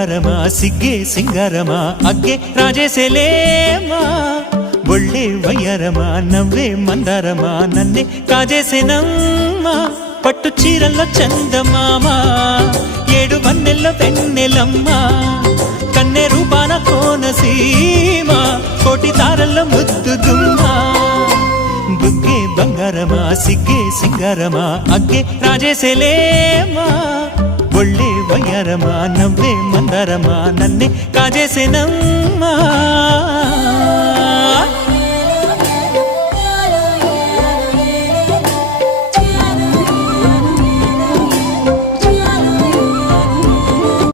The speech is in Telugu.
బంగారమా సిగ్గే సింగారమా అగ్గే రాజేసేలేమా ఒళ్ళే వయ్యారమా నవ్వే మందారమా నన్నే కాజేసేనమ్మా పట్టు చీరల్లో చందమామా ఏడు వన్నెల్లో వెన్నెలమ్మా కన్నె రూపాన కోనసీమ కోటి తారల్లో ముద్దుదుమ్మా బుగ్గే బంగారమా సిగ్గే సింగారమా అగ్గే రాజేసేలేమా ఒళ్ళే వయ్యారమా నవ్వే మందారమా నన్నే కాజేసేనమ్మా